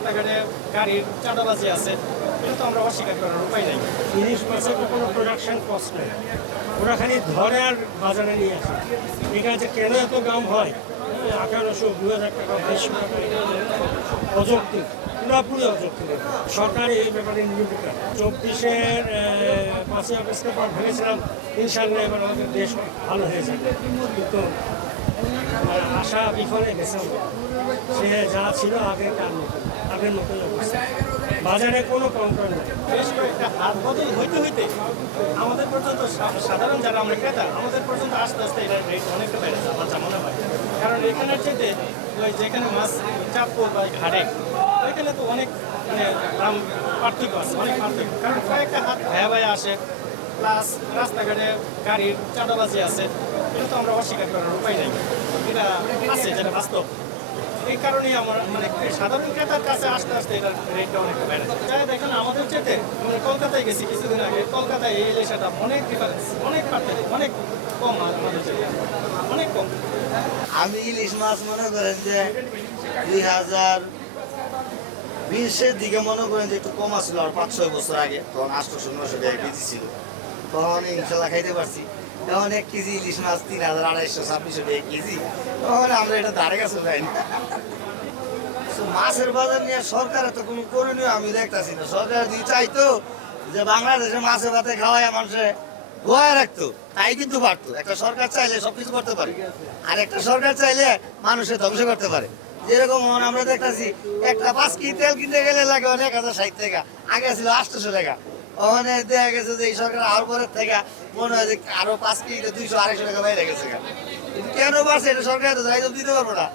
রাস্তাঘাটে গাড়ির চাঁদাবাজি আছে, এটা তো আমরা অস্বীকার করার উপায় নেই। ইলিশ মাছের তো কোনো প্রোডাকশন কস্ট নেই, ওরা খালি ধরে আর বাজারে নিয়ে আসে। এখানে যে কেন এত দাম হয় 1800, 2000 টাকা, 2200 টাকা, অযৌক্তিক, পুরোপুরি অযৌক্তিক। সরকার এই ব্যাপারে নিয়োজিত। 24-এর 5ই আগস্টের পর ভেবেছিলাম ইনশাল্লাহ এবার আমাদের দেশ ভালো হয়ে যাবে, কিন্তু আশা বিফলে গেছে। সে যা ছিল আগের মতোই অবস্থা। বাজারে কোনো কন্ট্রোল নেই। বেশ কয়েকটা হাত বদল হইতে হইতে আমাদের পর্যন্ত সাধারণ যারা আমরা ক্রেতা, আমাদের পর্যন্ত আস্তে আস্তে এটার রেট অনেকটা বেড়েছে আমার যা মনে হয়। কারণ এখানের চেয়ে ওই যেখানে মাছ চাপপুর বা ঘাটে ওইখানে তো অনেক মানে দাম পার্থক্য আছে, অনেক পার্থক্য। কারণ কয়েকটা হাত ভায়া আসে, প্লাস রাস্তাঘাটে গাড়ির চাঁদাবাজি আছে, এটা তো আমরা অস্বীকার করার উপায় নেই। এটা আছে, যেটা বাস্তব। এই কারণেই আমার মানে সাধারণ ক্রেতার কাছে আস্তে আস্তে এটার রেটটা অনেকটা বেড়ে যায়। যাই দেখেন আমাদের চেতে মানে কলকাতায় গেছি কিছুদিন আগে, কলকাতায় এই ইলিশটা অনেক ডিফারেন্স, অনেক পার্থক্য, অনেক কম আমাদের চেতে, অনেক কম। আমি ইলিশ মাছ মনে করেন যে 2020-এর দিকে মনে করেন যে একটু কম আসছিল, আর 5-6 বছর আগে তখন 800-900 টাকা কেজি ছিল, তখন ইনশাল্লাহ খাইতে পারছি। এখন 1 কেজি ইলিশ মাছ 3200-2600 টাকা কেজি, তখন আমরা এটা ধারে কাছে যাই না। মাছের বাজার নিয়ে সরকারের তো কোনো করণীয় আমি দেখতেছি না। সরকার যদি চাইতো যে বাংলাদেশে মাছে ভাতে খাওয়ায় মানুষে গোয়ায় রাখতো, তাই কিন্তু পারতো। একটা সরকার চাইলে সবকিছু করতে পারে, আর একটা সরকার চাইলে মানুষের ধ্বংস করতে পারে। যেরকম আমরা দেখতেছি একটা 5 কেজি তেল কিনতে গেলে লাগে 1060 টাকা, আগে ছিল 800 টাকা। ওখানে দেখা গেছে যে এই সরকার আরো পরের থেকে মনে হয় যে আরো 5 কেজিতে 200-250 টাকা বাইরে গেছে। কিন্তু কেন বাড়ছে এটা সরকার তো যাই দিতে পারবো না।